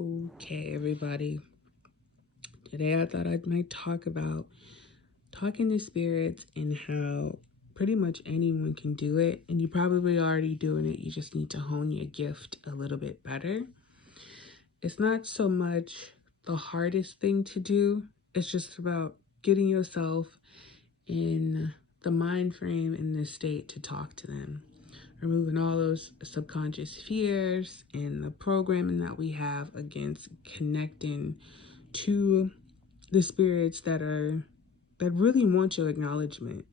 Okay, everybody. Today I thought I might talk about talking to spirits and how pretty much anyone can do it. And you probably already doing it. You just need to hone your gift a little bit better. It's not so much the hardest thing to do. It's just about getting yourself in the mind frame in this state to talk to them. Removing all those subconscious fears and the programming that we have against connecting to the spirits that really want your acknowledgement,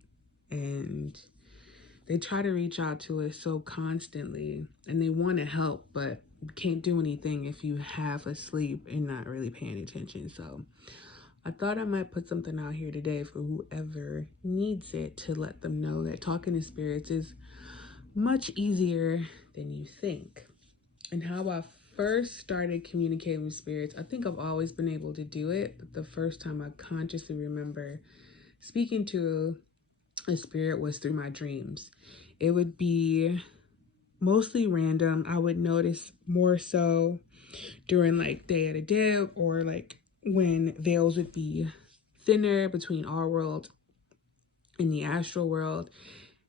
and they try to reach out to us so constantly, and they want to help, but you can't do anything if you half asleep and not really paying attention. So I thought I might put something out here today for whoever needs it, to let them know that talking to spirits is much easier than you think. And how I first started communicating with spirits, I think I've always been able to do it, but the first time I consciously remember speaking to a spirit was through my dreams. It would be mostly random. I would notice more so during like Day of the Dead, or like when veils would be thinner between our world and the astral world.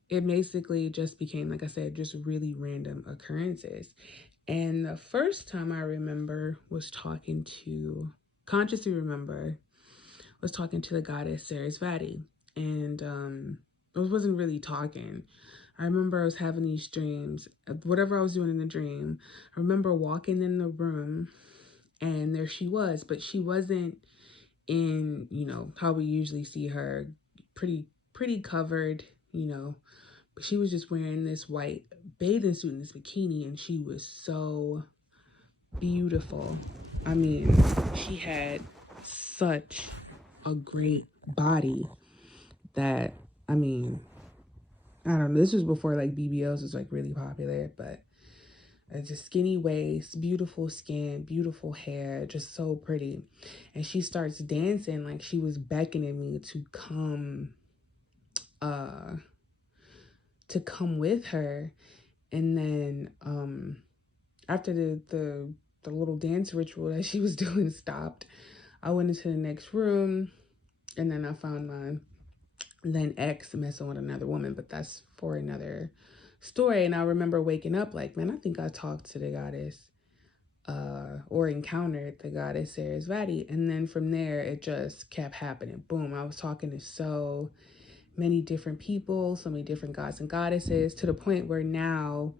It basically just became, like I said, just really random occurrences. And the first time I remember was consciously remember, was talking to the goddess Sarasvati. And I wasn't really talking. I remember I was having these dreams, whatever I was doing in the dream. I remember walking in the room and there she was, but she wasn't in, how we usually see her, pretty covered, but she was just wearing this white bathing suit and this bikini, and she was so beautiful. I mean, she had such a great body that, I mean, I don't know. This was before like BBLs was like really popular, but it's a skinny waist, beautiful skin, beautiful hair, just so pretty. And she starts dancing like she was beckoning me uh to come with her. And then after the little dance ritual that she was doing stopped, I went into the next room, and then I found my then ex messing with another woman, but that's for another story. And I remember waking up like, man, I think I talked to the goddess, or encountered the goddess Sarasvati. And then from there, it just kept happening. Boom, I was talking to so many different people, so many different gods and goddesses, to the point where now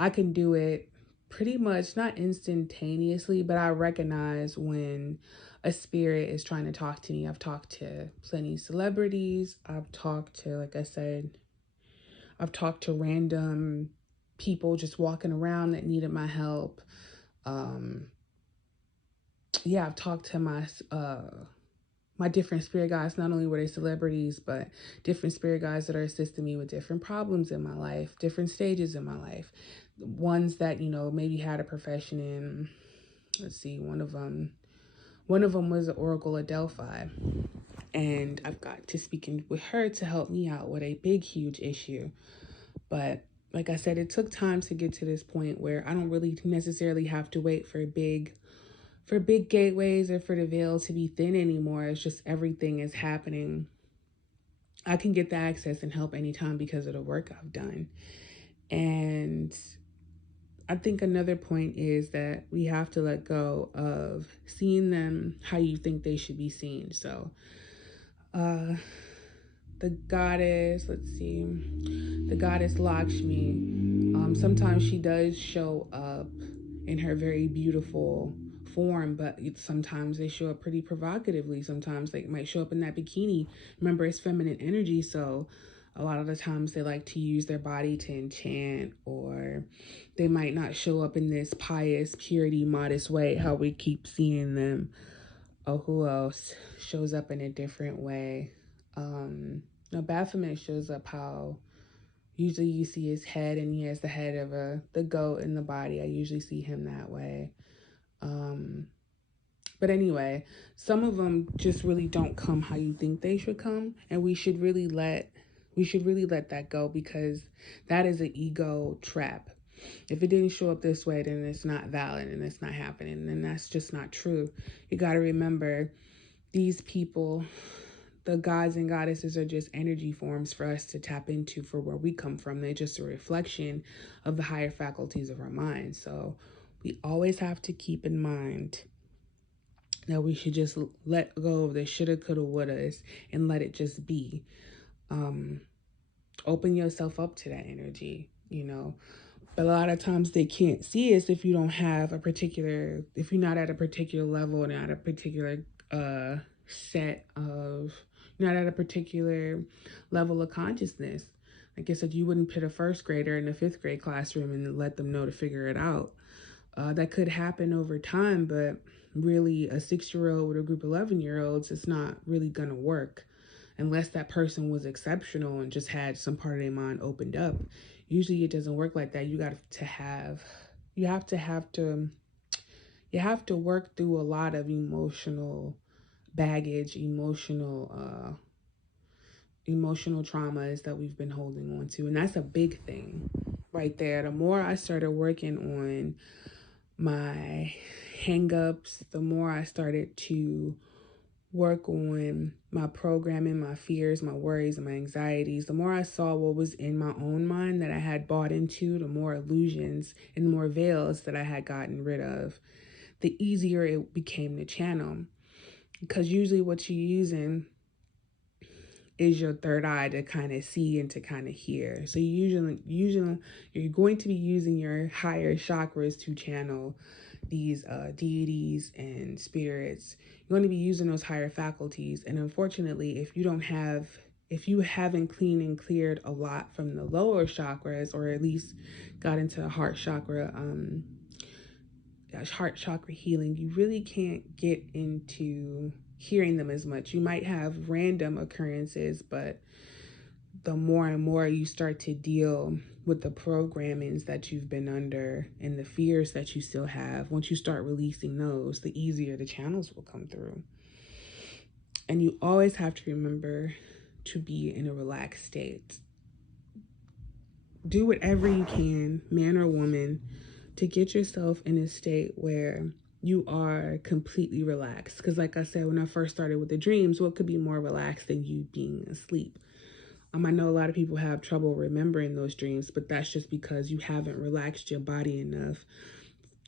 I can do it pretty much not instantaneously, but I recognize when a spirit is trying to talk to me. I've talked to plenty of celebrities. I've talked to, like I said, I've talked to random people just walking around that needed my help. Um, yeah, I've talked to my different spirit guides. Not only were they celebrities, but different spirit guides that are assisting me with different problems in my life, different stages in my life. Ones that, maybe had a profession in, let's see, one of them was the Oracle of Delphi. And I've got to speaking with her to help me out with a big, huge issue. But like I said, it took time to get to this point where I don't really necessarily have to wait for big gateways or for the veil to be thin anymore. It's just everything is happening. I can get the access and help anytime because of the work I've done. And I think another point is that we have to let go of seeing them how you think they should be seen. So, the goddess, let's see, the goddess Lakshmi, sometimes she does show up in her very beautiful form, but sometimes they show up pretty provocatively. Sometimes they might show up in that bikini. Remember, it's feminine energy, so a lot of the times they like to use their body to enchant, or they might not show up in this pious, purity, modest way, how we keep seeing them. Oh, who else shows up in a different way? Now, Baphomet shows up how usually you see his head, and he has the head of the goat in the body. I usually see him that way. But anyway, some of them just really don't come how you think they should come, and we should really let that go, because that is an ego trap. If it didn't show up this way, then it's not valid and it's not happening. And that's just not true. You got to remember, these people, the gods and goddesses, are just energy forms for us to tap into for where we come from. They're just a reflection of the higher faculties of our mind. So we always have to keep in mind that we should just let go of the shoulda, coulda, wouldas and let it just be. Open yourself up to that energy, you know. But a lot of times they can't see us if you don't have a particular, if you're not at a particular level, not a particular set of, not at a particular level of consciousness. Like I said, you wouldn't put a first grader in a fifth grade classroom and let them know to figure it out. That could happen over time, but really a 6-year-old with a group of 11-year-olds, it's not really going to work unless that person was exceptional and just had some part of their mind opened up. Usually it doesn't work like that. You have to work through a lot of emotional baggage, emotional traumas that we've been holding on to. And that's a big thing right there. The more I started working on my hangups, the more I started to work on my programming, my fears, my worries, and my anxieties, the more I saw what was in my own mind that I had bought into, the more illusions and the more veils that I had gotten rid of, the easier it became to channel. Because usually what you're using is your third eye to kind of see and to kind of hear. So usually you're going to be using your higher chakras to channel these deities and spirits. You're going to be using those higher faculties. And unfortunately, if you haven't cleaned and cleared a lot from the lower chakras, or at least got into heart chakra healing, you really can't get into hearing them as much. You might have random occurrences, but the more and more you start to deal with the programmings that you've been under and the fears that you still have, once you start releasing those, the easier the channels will come through. And you always have to remember to be in a relaxed state. Do whatever you can, man or woman, to get yourself in a state where you are completely relaxed. Because like I said, when I first started with the dreams, what could be more relaxed than you being asleep? I know a lot of people have trouble remembering those dreams, but that's just because you haven't relaxed your body enough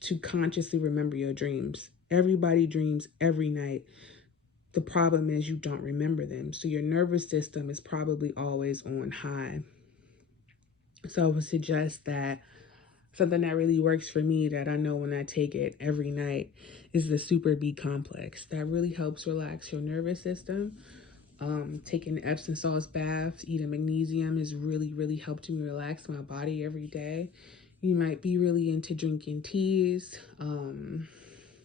to consciously remember your dreams. Everybody dreams every night. The problem is you don't remember them. So your nervous system is probably always on high. So I would suggest that something that really works for me, that I know when I take it every night, is the Super B complex. That really helps relax your nervous system. Taking Epsom salts baths, eating magnesium has really helped me relax my body every day. You might be really into drinking teas.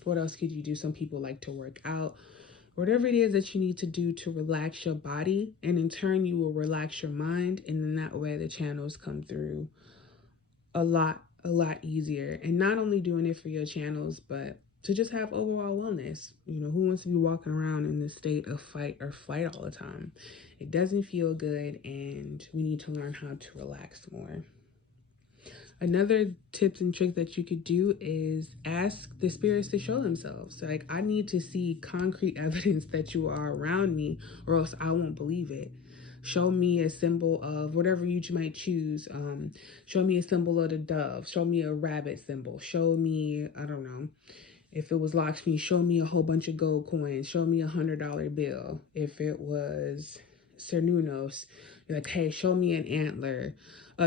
What else could you do? Some people like to work out. Whatever it is that you need to do to relax your body, and in turn you will relax your mind, and then that way the channels come through a lot easier. And not only doing it for your channels, but to just have overall wellness. You know, who wants to be walking around in this state of fight or flight all the time? It doesn't feel good, and we need to learn how to relax more. Another tips and trick that you could do is ask the spirits to show themselves. So, like, I need to see concrete evidence that you are around me, or else I won't believe it. Show me a symbol of whatever you might choose. Show me a symbol of the dove. Show me a rabbit symbol. Show me, I don't know, if it was Lakshmi, show me a whole bunch of gold coins. Show me $100 bill. If it was Cernunnos, you're like, hey, show me an antler.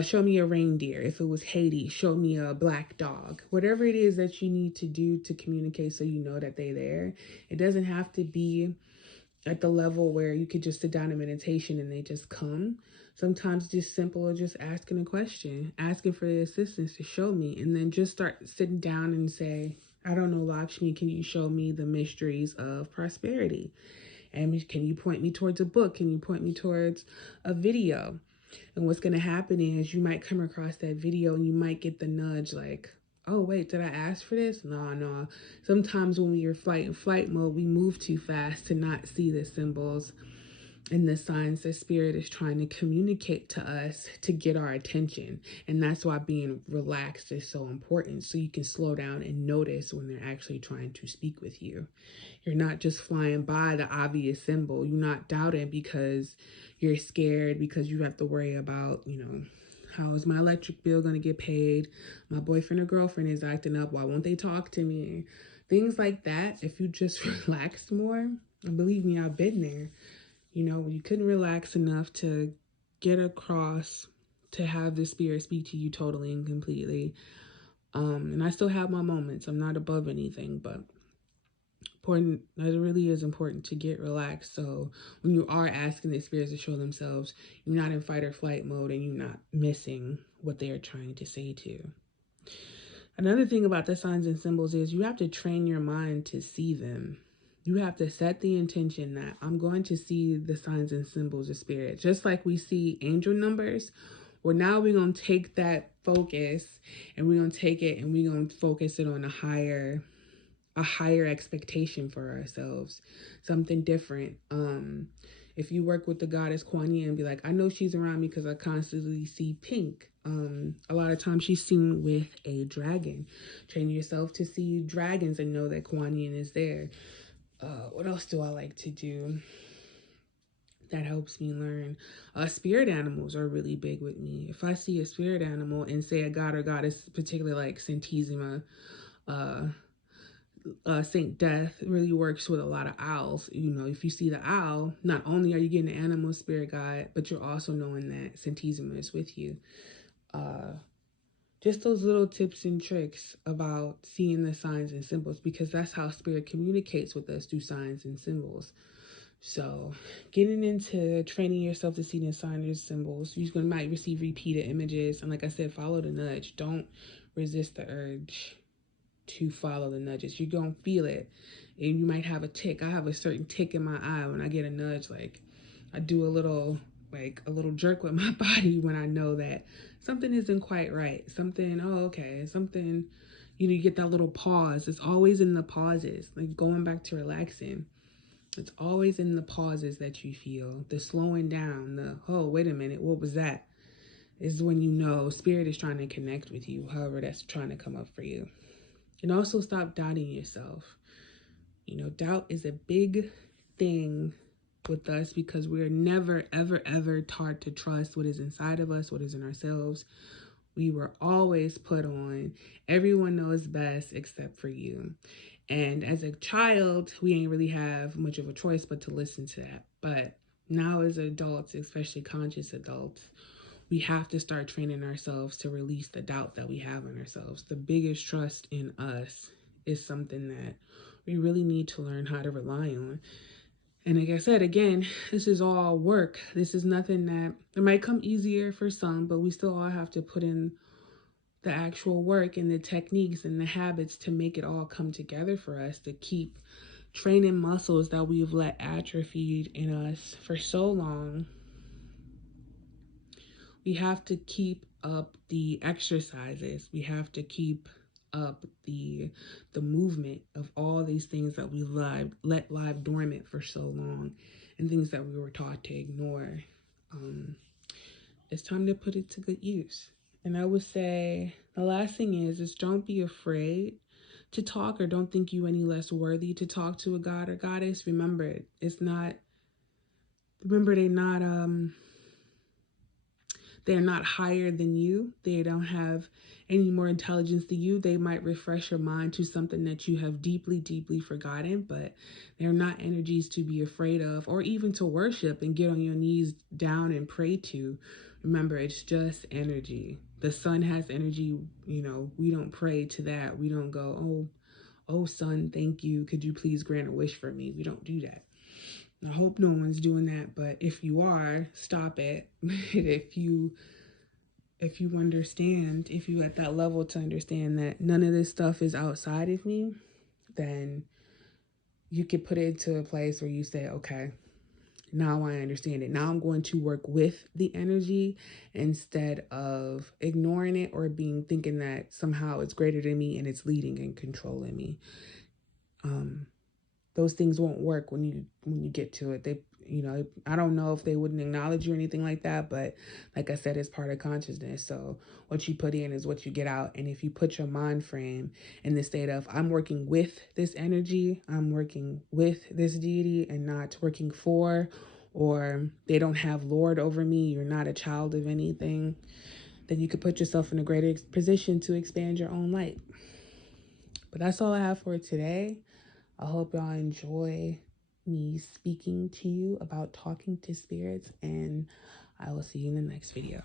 Show me a reindeer. If it was Haiti, show me a black dog. Whatever it is that you need to do to communicate so you know that they're there. It doesn't have to be at the level where you could just sit down in meditation and they just come. Sometimes just simple as just asking a question, asking for the assistance to show me, and then just start sitting down and say, I don't know, Lakshmi, can you show me the mysteries of prosperity? And can you point me towards a book? Can you point me towards a video? And what's going to happen is you might come across that video and you might get the nudge like, oh, wait, did I ask for this? No. Sometimes when we're flight mode, we move too fast to not see the symbols. and the signs the spirit is trying to communicate to us to get our attention. And that's why being relaxed is so important, so you can slow down and notice when they're actually trying to speak with you. You're not just flying by the obvious symbol. You're not doubting because you're scared, because you have to worry about, how is my electric bill going to get paid? My boyfriend or girlfriend is acting up. Why won't they talk to me? Things like that. If you just relaxed more, and believe me, I've been there. You couldn't relax enough to get across, to have the spirit speak to you totally and completely. And I still have my moments. I'm not above anything, but important, it really is important to get relaxed. So when you are asking the spirits to show themselves, you're not in fight or flight mode and you're not missing what they are trying to say to you. Another thing about the signs and symbols is you have to train your mind to see them. You have to set the intention that I'm going to see the signs and symbols of spirit. Just like we see angel numbers, well, now we're going to take that focus and we're going to take it and we're going to focus it on a higher expectation for ourselves, something different. If you work with the goddess Kuan Yin and be like, I know she's around me because I constantly see pink. A lot of times she's seen with a dragon. Train yourself to see dragons and know that Kuan Yin is there. What else do I like to do that helps me learn? Spirit animals are really big with me. If I see a spirit animal and say a god or goddess, particularly like Santissima, Saint Death really works with a lot of owls. If you see the owl, not only are you getting an animal spirit guide, but you're also knowing that Santissima is with you. Just those little tips and tricks about seeing the signs and symbols, because that's how spirit communicates with us, through signs and symbols. So getting into training yourself to see the signs and symbols, you might receive repeated images. And like I said, follow the nudge. Don't resist the urge to follow the nudges. You're going to feel it. And you might have a tick. I have a certain tick in my eye when I get a nudge. Like, I do a little jerk with my body when I know that something isn't quite right. Something, something, you get that little pause. It's always in the pauses. Like, going back to relaxing, it's always in the pauses that you feel. The slowing down, oh, wait a minute, what was that? Is when you know spirit is trying to connect with you, however that's trying to come up for you. And also stop doubting yourself. Doubt is a big thing with us because we're never, ever, ever taught to trust what is inside of us, what is in ourselves. We were always put on, everyone knows best except for you. And as a child, we ain't really have much of a choice but to listen to that. But now as adults, especially conscious adults, we have to start training ourselves to release the doubt that we have in ourselves. The biggest trust in us is something that we really need to learn how to rely on. And like I said, again, this is all work. This is nothing that, it might come easier for some, but we still all have to put in the actual work and the techniques and the habits to make it all come together for us, to keep training muscles that we've let atrophied in us for so long. We have to keep up the exercises. We have to keep up the movement of all these things that we let lie dormant for so long, and things that we were taught to ignore. It's time to put it to good use. And I would say the last thing is don't be afraid to talk, or don't think you any less worthy to talk to a god or goddess. Remember, they're not higher than you. They don't have any more intelligence than you. They might refresh your mind to something that you have deeply, deeply forgotten, but they're not energies to be afraid of, or even to worship and get on your knees down and pray to. Remember, it's just energy. The sun has energy. We don't pray to that. We don't go, oh, sun, thank you. Could you please grant a wish for me? We don't do that. I hope no one's doing that, but if you are, stop it. If you understand, if you at that level to understand that none of this stuff is outside of me, then you could put it into a place where you say, okay, now I understand it. Now I'm going to work with the energy instead of ignoring it or thinking that somehow it's greater than me and it's leading and controlling me. Those things won't work when you get to it. You know, I don't know if they wouldn't acknowledge you or anything like that, but like I said, it's part of consciousness. So what you put in is what you get out. And if you put your mind frame in the state of, I'm working with this energy, I'm working with this deity and not working for, or they don't have Lord over me, you're not a child of anything, then you could put yourself in a greater position to expand your own light. But that's all I have for today. I hope y'all enjoy me speaking to you about talking to spirits, and I will see you in the next video.